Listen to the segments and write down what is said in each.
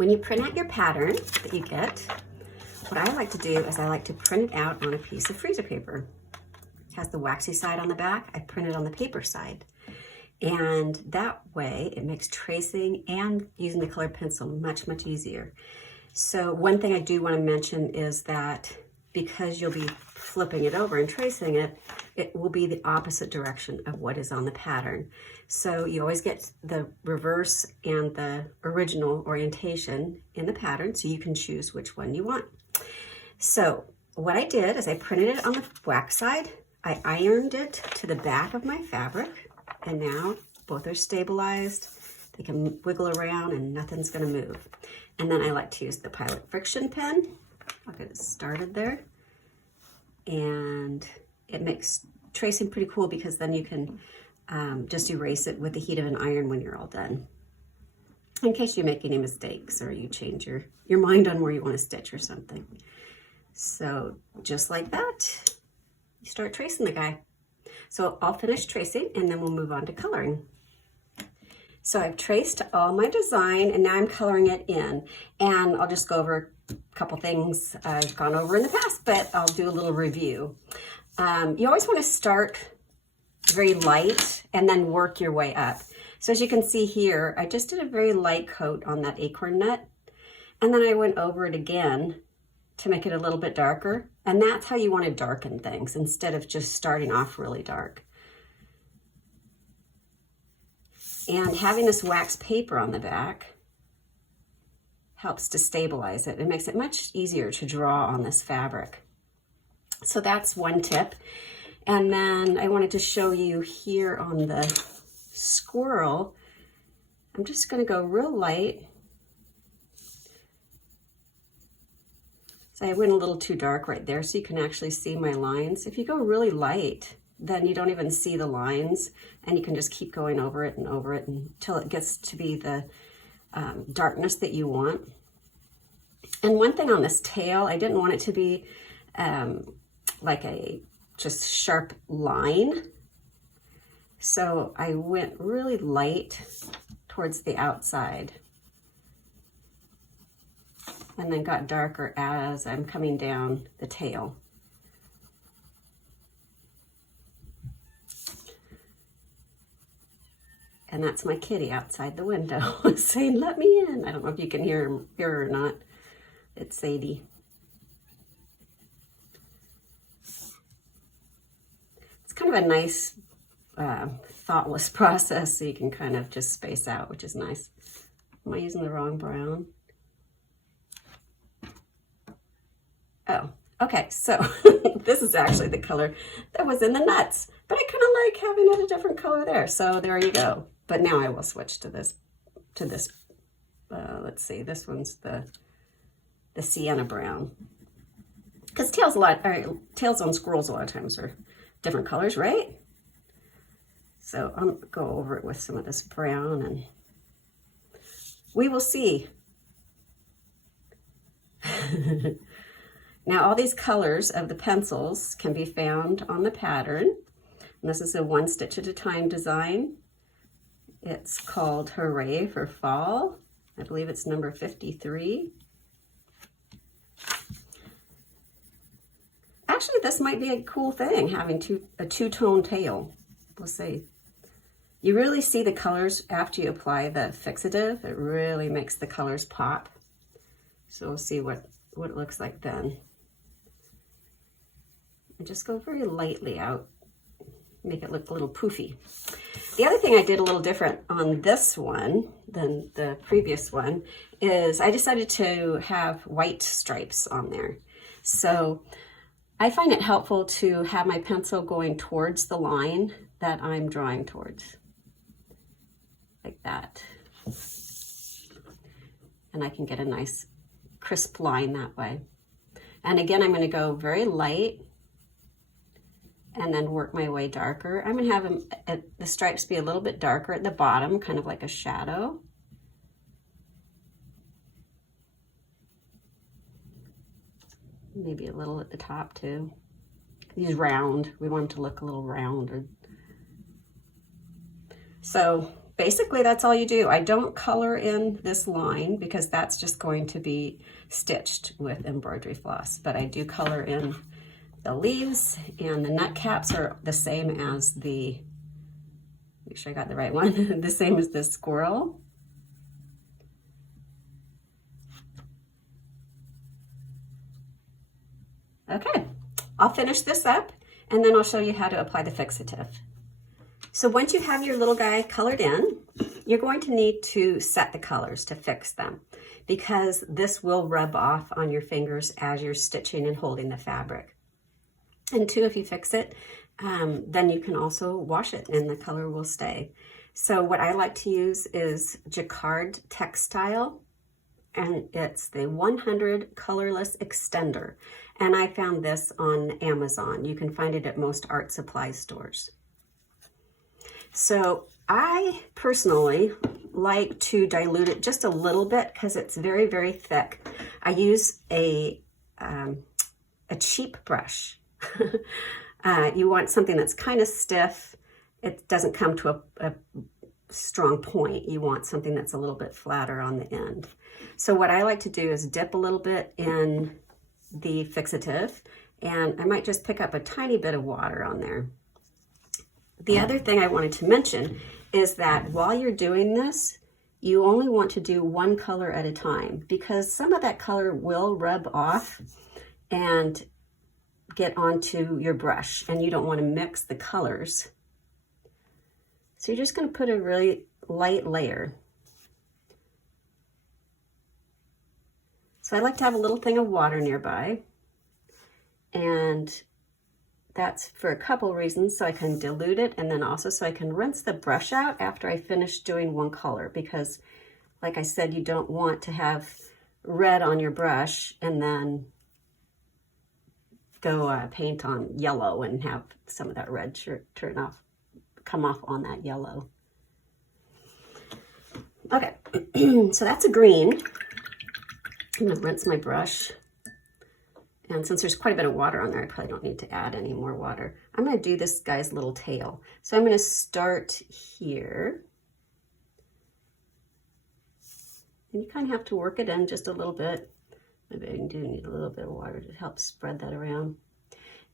When you print out your pattern that you get, what I like to do is I like to print it out on a piece of freezer paper. It has the waxy side on the back. I print it on the paper side. And that way it makes tracing and using the colored pencil much, much easier. So one thing I do want to mention is that because you'll be flipping it over and tracing it, it will be the opposite direction of what is on the pattern. So you always get the reverse and the original orientation in the pattern, so you can choose which one you want. So what I did is I printed it on the wax side, I ironed it to the back of my fabric, and now both are stabilized. They can wiggle around and nothing's gonna move. And then I like to use the Pilot friction pen. I'll get it started there. And it makes tracing pretty cool because then you can just erase it with the heat of an iron when you're all done. In case you make any mistakes or you change your mind on where you want to stitch or something. So just like that, you start tracing the guy. So I'll finish tracing and then we'll move on to coloring. So I've traced all my design and now I'm coloring it in, and I'll just go over a couple things I've gone over in the past, but I'll do a little review. You always want to start very light and then work your way up. So as you can see here, I just did a very light coat on that acorn nut, and then I went over it again to make it a little bit darker. And that's how you want to darken things instead of just starting off really dark. And having this wax paper on the back helps to stabilize it. It makes it much easier to draw on this fabric. So that's one tip. And then I wanted to show you here on the squirrel, I'm just going to go real light. So I went a little too dark right there so you can actually see my lines. If you go really light, then you don't even see the lines, and you can just keep going over it until it gets to be the darkness that you want. And one thing on this tail, I didn't want it to be like a just sharp line. So I went really light towards the outside and then got darker as I'm coming down the tail. And that's my kitty outside the window saying, "Let me in." I don't know if you can hear her or not. It's Sadie. It's kind of a nice, thoughtless process, so you can kind of just space out, which is nice. Am I using the wrong brown? Oh, okay, so this is actually the color that was in the nuts, but I kind of like having it a different color there, so there you go. But now I will switch to this, let's see, this one's the sienna brown. Because tails on squirrels a lot of times are different colors, right? So I'm gonna go over it with some of this brown and we will see. Now all these colors of the pencils can be found on the pattern. And this is a one stitch at a time design. It's called HOORAY for fall. I believe it's number 53. Actually, this might be a cool thing, having a two-tone tail. We'll see. You really see the colors after you apply the fixative. It really makes the colors pop. So we'll see what it looks like then. And just go very lightly out, make it look a little poofy. The other thing I did a little different on this one than the previous one is I decided to have white stripes on there. So I find it helpful to have my pencil going towards the line that I'm drawing towards, like that. And I can get a nice crisp line that way. And again, I'm going to go very light and then work my way darker. I'm going to have the stripes be a little bit darker at the bottom, kind of like a shadow. Maybe a little at the top too. These round, we want them to look a little rounded. So basically that's all you do. I don't color in this line because that's just going to be stitched with embroidery floss, but I do color in the leaves, and the nut caps are the same as the, make sure I got the right one, the same as the squirrel. Okay, I'll finish this up and then I'll show you how to apply the fixative. So once you have your little guy colored in, you're going to need to set the colors to fix them, because this will rub off on your fingers as you're stitching and holding the fabric. And two, if you fix it, then you can also wash it and the color will stay. So what I like to use is Jacquard Textile, and it's the 100 colorless extender. And I found this on Amazon. You can find it at most art supply stores. So I personally like to dilute it just a little bit because it's very, very thick. I use a cheap brush. You want something that's kind of stiff. It doesn't come to a strong point. You want something that's a little bit flatter on the end. So what I like to do is dip a little bit in the fixative, and I might just pick up a tiny bit of water on there. The other thing I wanted to mention is that while you're doing this, you only want to do one color at a time, because some of that color will rub off and get onto your brush, and you don't want to mix the colors. So you're just going to put a really light layer. So I like to have a little thing of water nearby, and that's for a couple reasons. So I can dilute it, and then also so I can rinse the brush out after I finish doing one color, because like I said, you don't want to have red on your brush and then go paint on yellow and have some of that red come off on that yellow. Okay, so that's a green. I'm gonna rinse my brush. And since there's quite a bit of water on there, I probably don't need to add any more water. I'm gonna do this guy's little tail. So I'm gonna start here. And you kind of have to work it in just a little bit. Maybe I do need a little bit of water to help spread that around.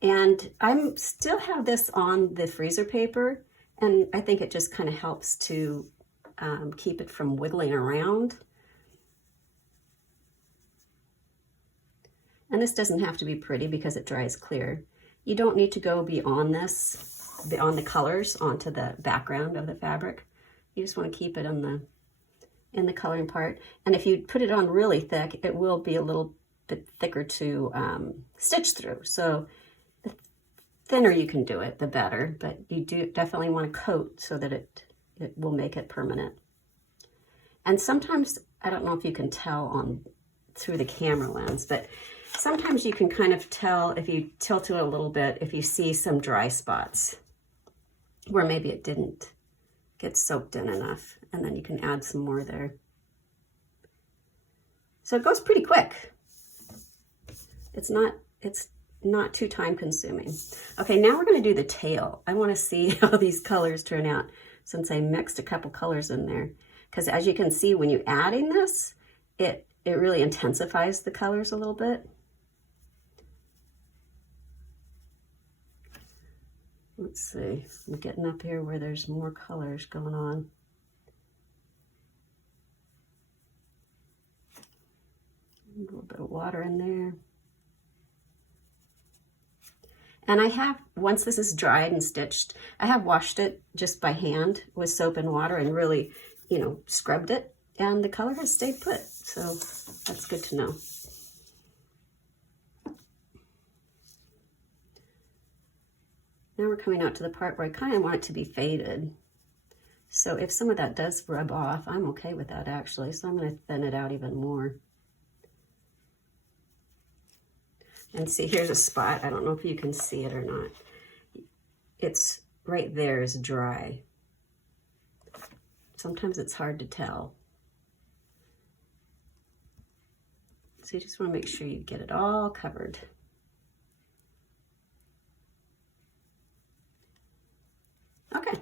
And I still have this on the freezer paper, and I think it just kind of helps to keep it from wiggling around. And this doesn't have to be pretty because it dries clear. You don't need to go beyond this, beyond the colors onto the background of the fabric. You just want to keep it in the coloring part. And if you put it on really thick, it will be a little bit thicker to stitch through. So the thinner you can do it, the better, but you do definitely want to coat so that it will make it permanent. And sometimes, I don't know if you can tell through the camera lens, but sometimes you can kind of tell if you tilt it a little bit, if you see some dry spots where maybe it didn't get soaked in enough, and then you can add some more there. So it goes pretty quick. It's not too time consuming. Okay, now we're gonna do the tail. I wanna see how these colors turn out since I mixed a couple colors in there. Because as you can see, when you're adding this, it really intensifies the colors a little bit. Let's see, I'm getting up here where there's more colors going on. A little bit of water in there. And I have, once this is dried and stitched, I have washed it just by hand with soap and water and really, scrubbed it, and the color has stayed put. So that's good to know. Now we're coming out to the part where I kind of want it to be faded. So if some of that does rub off, I'm okay with that actually. So I'm going to thin it out even more. And see, here's a spot. I don't know if you can see it or not. It's right there is dry. Sometimes it's hard to tell. So you just want to make sure you get it all covered. Okay,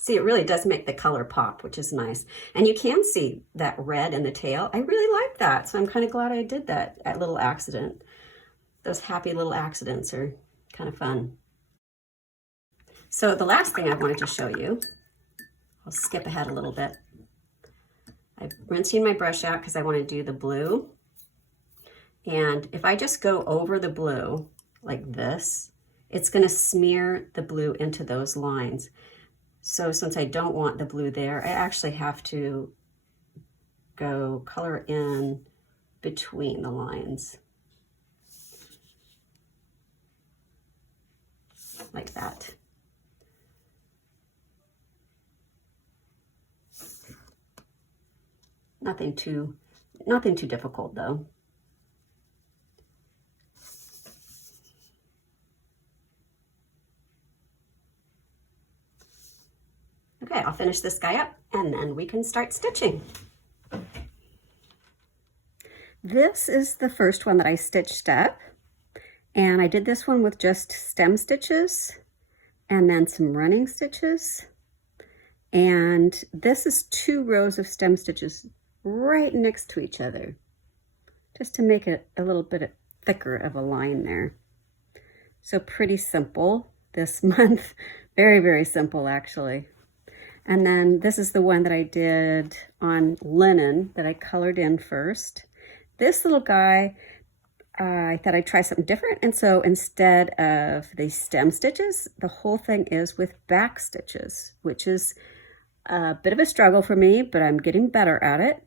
See, it really does make the color pop, which is nice. And you can see that red in the tail. I really like that. So I'm kind of glad I did that little accident. Those happy little accidents are kind of fun. So the last thing I wanted to show you, I'll skip ahead a little bit. I'm rinsing my brush out because I want to do the blue. And if I just go over the blue like this, it's going to smear the blue into those lines. So since I don't want the blue there, I actually have to go color in between the lines. Like that. Nothing too difficult though. Okay, I'll finish this guy up and then we can start stitching. This is the first one that I stitched up, and I did this one with just stem stitches and then some running stitches. And this is 2 rows of stem stitches right next to each other, just to make it a little bit thicker of a line there. So pretty simple this month. Very, very simple actually. And then this is the one that I did on linen that I colored in first. This little guy, I thought I'd try something different. And so instead of the stem stitches, the whole thing is with back stitches, which is a bit of a struggle for me, but I'm getting better at it.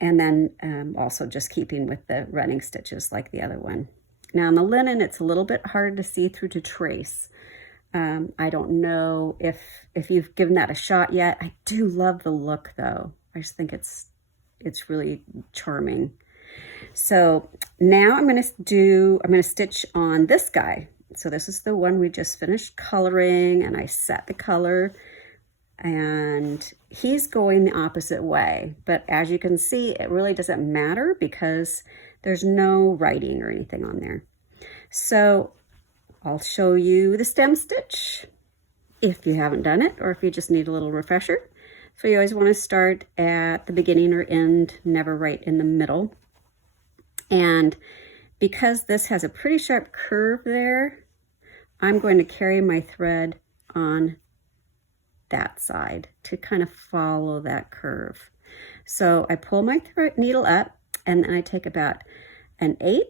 And then also just keeping with the running stitches like the other one. Now on the linen, it's a little bit harder to see through to trace. I don't know if you've given that a shot yet. I do love the look though. I just think it's really charming. So now I'm going to stitch on this guy. So this is the one we just finished coloring, and I set the color, and he's going the opposite way. But as you can see, it really doesn't matter because there's no writing or anything on there. So I'll show you the stem stitch if you haven't done it, or if you just need a little refresher. So you always want to start at the beginning or end, never right in the middle. And because this has a pretty sharp curve there, I'm going to carry my thread on that side to kind of follow that curve. So I pull my needle up, and then I take about 1/8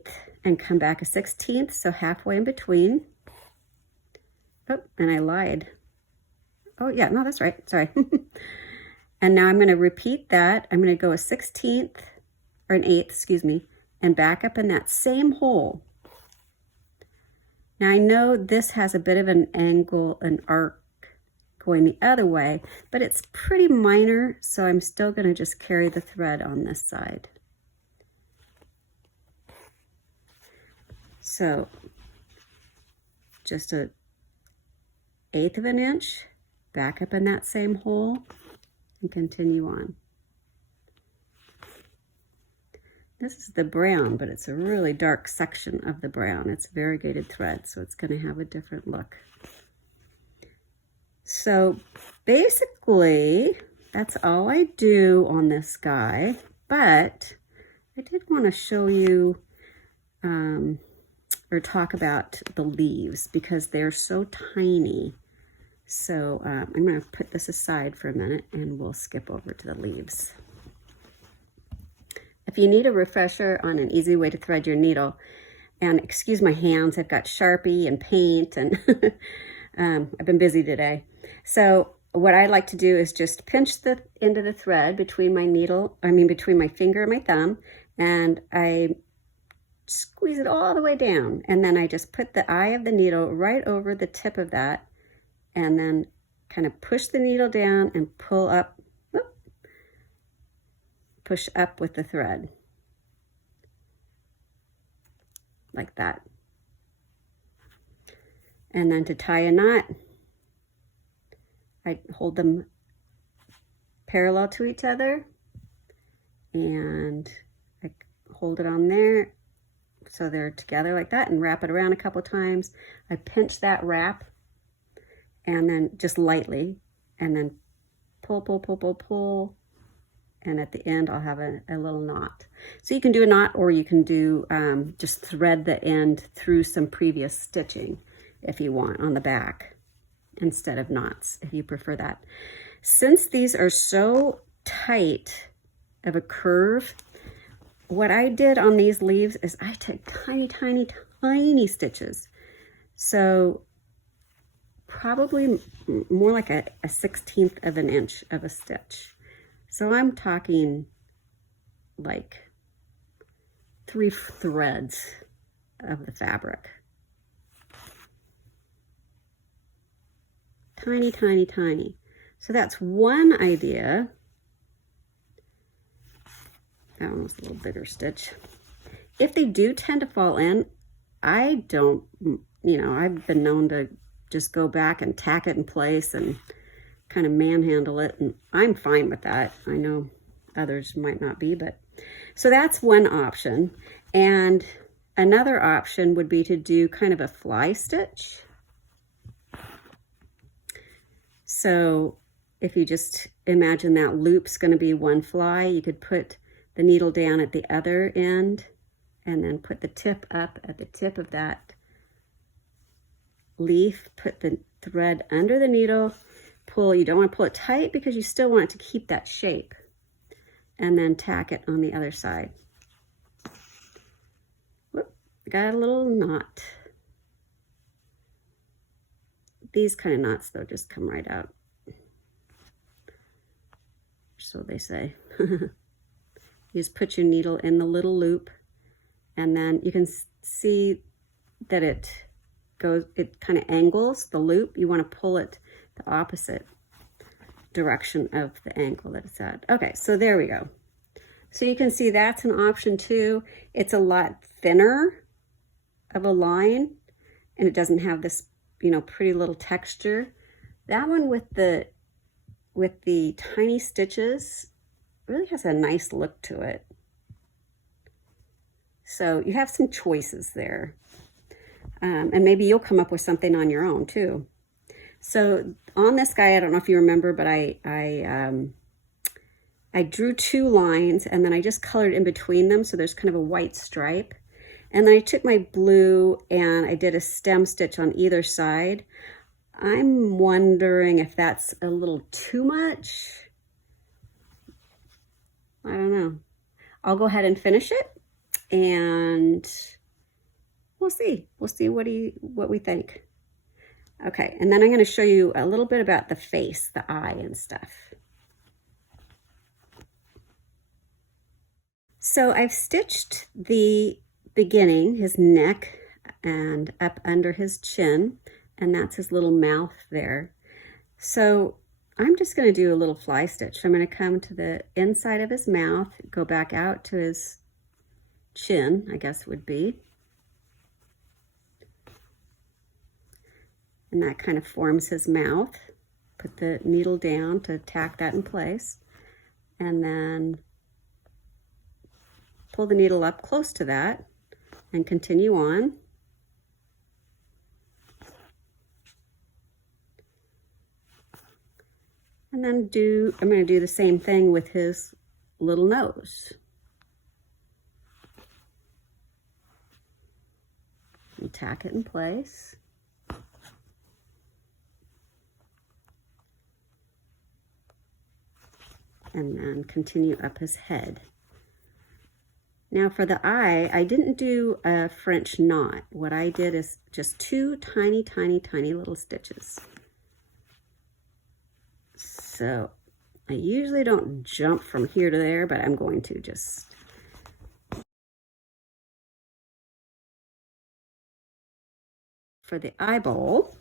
and come back 1/16, so halfway in between. Oh, and I lied. Oh yeah, no, that's right, sorry. And now I'm going to repeat that. I'm going to go 1/16 or 1/8, excuse me, and back up in that same hole. Now I know this has a bit of an angle, an arc going the other way, but it's pretty minor, so I'm still going to just carry the thread on this side. So just 1/8 of an inch, back up in that same hole, and continue on. This is the brown, but it's a really dark section of the brown. It's variegated thread, so it's going to have a different look. So basically, that's all I do on this guy, but I did want to show you or talk about the leaves because they're so tiny. So I'm going to put this aside for a minute and we'll skip over to the leaves. If you need a refresher on an easy way to thread your needle, and excuse my hands, I've got Sharpie and paint and I've been busy today. So what I like to do is just pinch the end of the thread between my between my finger and my thumb, and I squeeze it all the way down, and then I just put the eye of the needle right over the tip of that, and then kind of push the needle down and pull up, push up with the thread like that. And then to tie a knot, I hold them parallel to each other and I hold it on there so they're together like that, and wrap it around a couple times. I pinch that wrap and then just lightly, and then pull, pull, pull, pull, pull. And at the end, I'll have a little knot. So you can do a knot, or you can do just thread the end through some previous stitching if you want on the back instead of knots, if you prefer that. Since these are so tight of a curve, what I did on these leaves is I took tiny, tiny, tiny stitches. So probably more like a 1/16 of an inch of a stitch. So I'm talking like 3 threads of the fabric. Tiny, tiny, tiny. So that's one idea. That one was a little bigger stitch. If they do tend to fall in, I don't, I've been known to just go back and tack it in place and kind of manhandle it, and I'm fine with that. I know others might not be, but so that's one option. And another option would be to do kind of a fly stitch. So if you just imagine that loop's going to be one fly, you could put the needle down at the other end and then put the tip up at the tip of that leaf, put the thread under the needle, pull. You don't want to pull it tight because you still want it to keep that shape, and then tack it on the other side. Whoop, got a little knot. These kind of knots though just come right out, so they say. You just put your needle in the little loop, and then you can see that it kind of angles the loop. You want to pull it the opposite direction of the angle that it's at. Okay, so there we go. So you can see that's an option too. It's a lot thinner of a line, and it doesn't have this, pretty little texture. That one with the tiny stitches really has a nice look to it. So you have some choices there. And maybe you'll come up with something on your own too. So on this guy, I don't know if you remember, but I drew 2 lines, and then I just colored in between them, so there's kind of a white stripe. And then I took my blue and I did a stem stitch on either side. I'm wondering if that's a little too much. I don't know. I'll go ahead and finish it, and we'll see. We'll see what we think. Okay, and then I'm going to show you a little bit about the face, the eye and stuff. So I've stitched the beginning, his neck, and up under his chin, and that's his little mouth there. So I'm just going to do a little fly stitch. I'm going to come to the inside of his mouth, go back out to his chin, I guess would be. And that kind of forms his mouth. Put the needle down to tack that in place, and then pull the needle up close to that and continue on. And then I'm going to do the same thing with his little nose. And tack it in place. And then continue up his head. Now for the eye, I didn't do a French knot. What I did is just 2 tiny, tiny, tiny little stitches. So I usually don't jump from here to there, but I'm going to just. For the eyeball,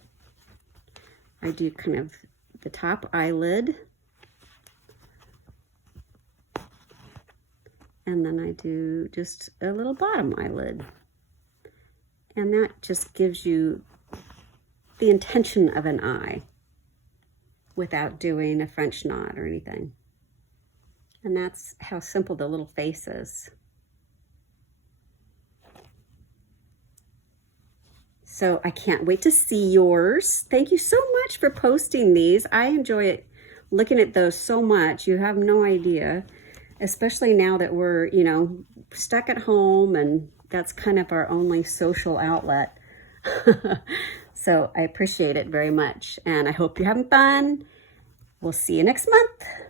I do kind of the top eyelid. And then I do just a little bottom eyelid. And that just gives you the intention of an eye without doing a French knot or anything. And that's how simple the little face is. So I can't wait to see yours. Thank you so much for posting these. I enjoy it looking at those so much. You have no idea, especially now that we're, you know, stuck at home, and that's kind of our only social outlet. So I appreciate it very much, and I hope you're having fun. We'll see you next month.